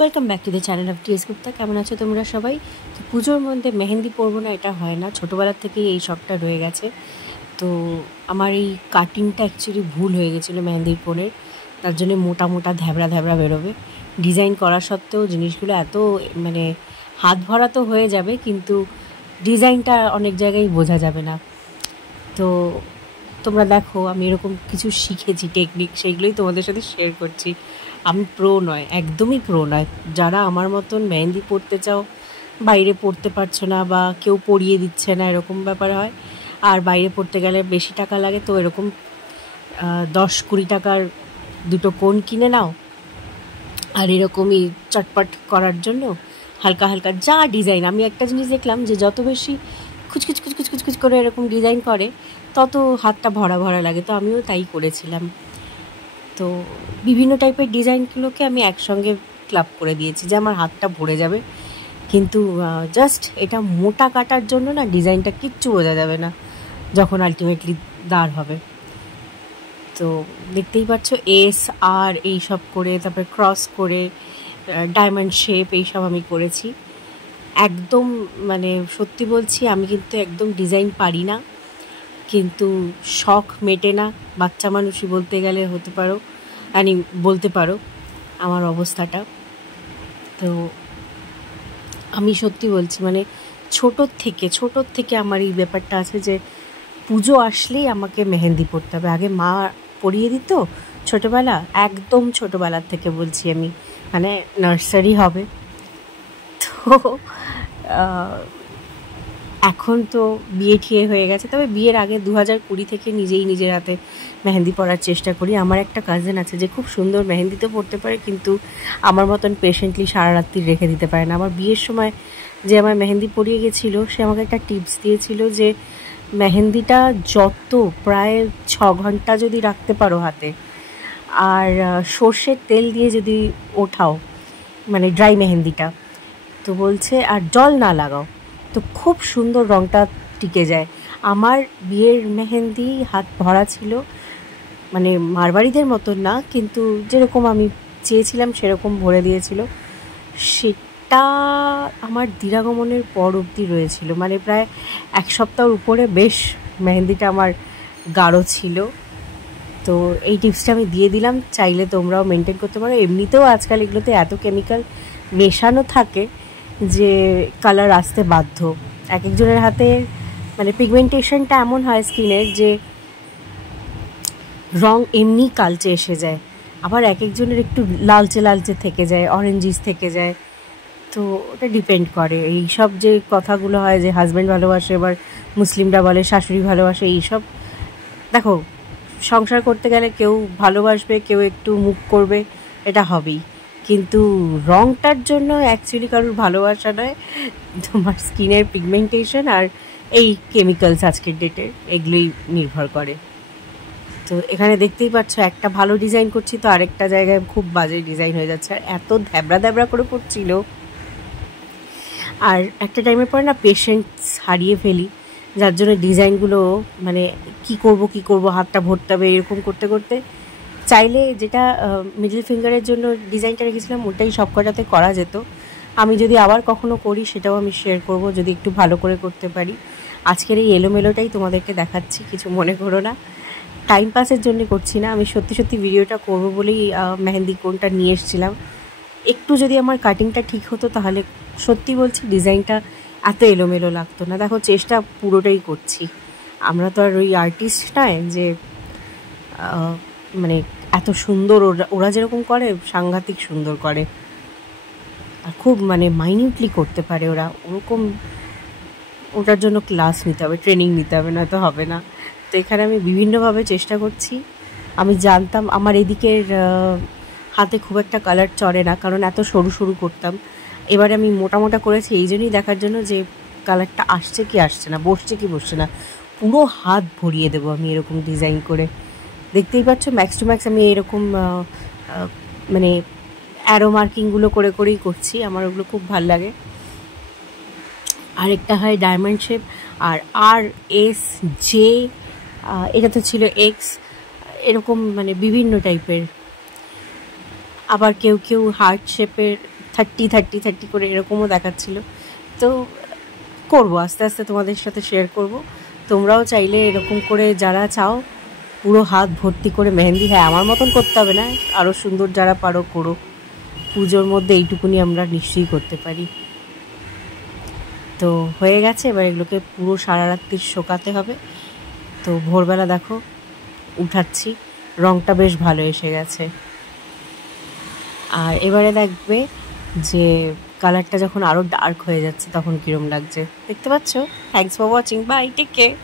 Welcome back to the channel of T S Gupta. কেমন আছো তোমরা সবাই? তো পুজোর মধ্যে মেহেন্দি পরবো না এটা হয় না, ছোটোবেলার থেকেই এই শখটা রয়ে গেছে। তো আমার এই কাটিংটা অ্যাকচুয়ালি ভুল হয়ে গেছিলো মেহেন্দির পরের, তার জন্য মোটা মোটা ধ্যাবড়া ধ্যাবড়া বেরোবে। ডিজাইন করা সত্ত্বেও জিনিসগুলো এত মানে হাত ভরা তো হয়ে যাবে, কিন্তু ডিজাইনটা অনেক জায়গায় বোঝা যাবে না। তো তোমরা দেখো আমি এরকম কিছু শিখেছি টেকনিক, সেইগুলোই তোমাদের সাথে শেয়ার করছি। আমি প্রো নয়, একদমই প্রো নয়। যারা আমার মতন মেহেন্দি পরতে চাও, বাইরে পড়তে পারছো না বা কেউ পরিয়ে দিচ্ছে না, এরকম ব্যাপার হয়, আর বাইরে পড়তে গেলে বেশি টাকা লাগে, তো এরকম 10-20 টাকার দুটো কোণ কিনে নাও, আর এরকমই চটপট করার জন্য হালকা হালকা যা ডিজাইন। আমি একটা জিনিস দেখলাম যে যত বেশি খুচকুচ খুচকুচ খুচকুচ করে এরকম ডিজাইন করে, তত হাতটা ভরা ভরা লাগে। তো আমিও তাই করেছিলাম। তো বিভিন্ন টাইপের ডিজাইনগুলোকে আমি একসঙ্গে ক্লাব করে দিয়েছি যে আমার হাতটা ভরে যাবে, কিন্তু জাস্ট এটা মোটা কাটার জন্য না ডিজাইনটা কিচ্ছু বোঝা যাবে না যখন আলটিমেটলি দাঁড় হবে। তো দেখতেই পাচ্ছ এস আর এইসব করে, তারপরে ক্রস করে ডায়মন্ড শেপ এইসব আমি করেছি। একদম মানে সত্যি বলছি, আমি কিন্তু একদম ডিজাইন পারি না, কিন্তু শখ মেটে না। বাচ্চা মানুষই বলতে গেলে হতে পারো, বলতে পারো আমার অবস্থাটা। তো আমি সত্যি বলছি, মানে ছোটোর থেকে আমার এই ব্যাপারটা আছে যে পুজো আসলেই আমাকে মেহেন্দি পরতে হবে। আগে মা পরিয়ে দিত ছোটোবেলা, একদম ছোটোবেলার থেকে বলছি আমি, মানে নার্সারি হবে। তো এখন তো বিয়ে ঠিয়ে হয়ে গেছে, তবে বিয়ের আগে 2020 থেকে নিজেই নিজের হাতে মেহেন্দি পরার চেষ্টা করি। আমার একটা কাজিন আছে যে খুব সুন্দর মেহেন্দি তো পরতে পারে, কিন্তু আমার মতন পেশেন্টলি সারা রাত্রি রেখে দিতে পারে না। আমার বিয়ের সময় যে আমার মেহেন্দি পরিয়ে গেছিলো, সে আমাকে একটা টিপস দিয়েছিল যে মেহেন্দিটা যত প্রায় 6 ঘন্টা যদি রাখতে পারো হাতে, আর সর্ষের তেল দিয়ে যদি ওঠাও, মানে ড্রাই মেহেন্দিটা, তো বলছে আর জল না লাগাও, তো খুব সুন্দর রঙটা টিকে যায়। আমার বিয়ের মেহেন্দি হাত ভরা ছিল, মানে মারবাড়িদের মতন না, কিন্তু যেরকম আমি চেয়েছিলাম সেরকম ভরে দিয়েছিল। সেটা আমার দিরাগমনের পর অবধি রয়েছিল, মানে প্রায় 1 সপ্তাহের উপরে বেশ মেহেন্দিটা আমার গাঢ় ছিল। তো এই টিপসটা আমি দিয়ে দিলাম, চাইলে তোমরাও মেনটেন করতে পারো। এমনিতেও আজকাল এগুলোতে এত কেমিক্যাল মেশানো থাকে যে কালার আসতে বাধ্য। এক একজনের হাতে মানে পিগমেন্টেশনটা এমন হয় স্কিনের যে রং এমনি কালচে এসে যায়, আবার এক একজনের একটু লালচে লালচে থেকে যায়, অরেঞ্জিস থেকে যায়। তো ওটা ডিপেন্ড করে। এই সব যে কথাগুলো হয় যে হাজব্যান্ড ভালোবাসে, এবার মুসলিমরা বলে শাশুড়ি ভালোবাসে, এইসব দেখো, সংসার করতে গেলে কেউ ভালোবাসবে, কেউ একটু মুখ করবে, এটা হবেই, কিন্তু রংটার জন্য অ্যাকচুয়ালি কারোর ভালোবাসা নয়, তোমার স্কিনের পিগমেন্টেশন আর এই কেমিক্যালস আজকের ডেটের, এগুলোই নির্ভর করে। তো এখানে দেখতেই পাচ্ছ একটা ভালো ডিজাইন করছি তো আরেকটা জায়গায় খুব বাজে ডিজাইন হয়ে যাচ্ছে, আর এত ধ্যাবড়া ধ্যাবড়া করে পড়ছিল। আর একটা টাইমের পরে না পেশেন্স হারিয়ে ফেলি, যার জন্য ডিজাইনগুলো মানে কি করব হাতটা ভরতে হবে এরকম করতে করতে, চাইলে যেটা মিডল ফিঙ্গারের জন্য ডিজাইনটা রেখেছিলাম ওটাই সব কটাতে করা যেত। আমি যদি আবার কখনো করি সেটাও আমি শেয়ার করব, যদি একটু ভালো করে করতে পারি। আজকের এই এলোমেলোটাই তোমাদেরকে দেখাচ্ছি, কিছু মনে করো না, টাইম পাসের জন্য করছি না। আমি সত্যি সত্যি ভিডিওটা করব বলেই মেহেন্দি কোনটা নিয়ে এসেছিলাম। একটু যদি আমার কাটিংটা ঠিক হতো তাহলে সত্যি বলছি ডিজাইনটা এত এলোমেলো লাগতো না। দেখো চেষ্টা পুরোটাই করছি, আমরা তো আর ওই আর্টিস্ট নয় যে মানে এত সুন্দর ওরা যেরকম করে সাংঘাতিক সুন্দর করে, আর খুব মানে মাইনিউটলি করতে পারে ওরা, ওরকম ওটার জন্য ক্লাস নিতে হবে, ট্রেনিং নিতে হবে, নয়তো হবে না। তো এখানে আমি বিভিন্নভাবে চেষ্টা করছি। আমি জানতাম আমার এদিকের হাতে খুব একটা কালার চড়ে না, কারণ এত সরু সরু করতাম। এবারে আমি মোটা মোটা করেছি এই জন্যই দেখার জন্য যে কালারটা আসছে কি আসছে না, বসছে কি বসছে না। পুরো হাত ভরিয়ে দেবো আমি এরকম ডিজাইন করে। দেখতেই পাচ্ছ ম্যাক্স টু ম্যাক্স আমি এরকম মানে অ্যারো মার্কিংগুলো করে করেই করছি, আমার ওগুলো খুব ভাল লাগে। আরেকটা হয় ডায়মন্ড শেপ, আর এস জে, এটা তো ছিল এক্স, এরকম মানে বিভিন্ন টাইপের। আবার কেউ কেউ হার্ট শেপের 30 করে এরকমও দেখাচ্ছিল। তো করব আস্তে আস্তে তোমাদের সাথে শেয়ার করব। তোমরাও চাইলে এরকম করে যারা চাও পুরো হাত ভর্তি করে মেহেন্দি, হ্যাঁ আমার মতন করতে হবে না, আরও সুন্দর যারা পারো করো। পুজোর মধ্যে এইটুকুনি আমরা নিশ্চয়ই করতে পারি। তো হয়ে গেছে, এবার এগুলোকে পুরো সারা রাত্রি শোকাতে হবে। তো ভোরবেলা দেখো উঠাচ্ছি, রঙটা বেশ ভালো এসে গেছে। আর এবারে দেখবে যে কালারটা যখন আরও ডার্ক হয়ে যাচ্ছে তখন কীরকম লাগছে, দেখতে পাচ্ছ। Thanks for watching, bye, take care.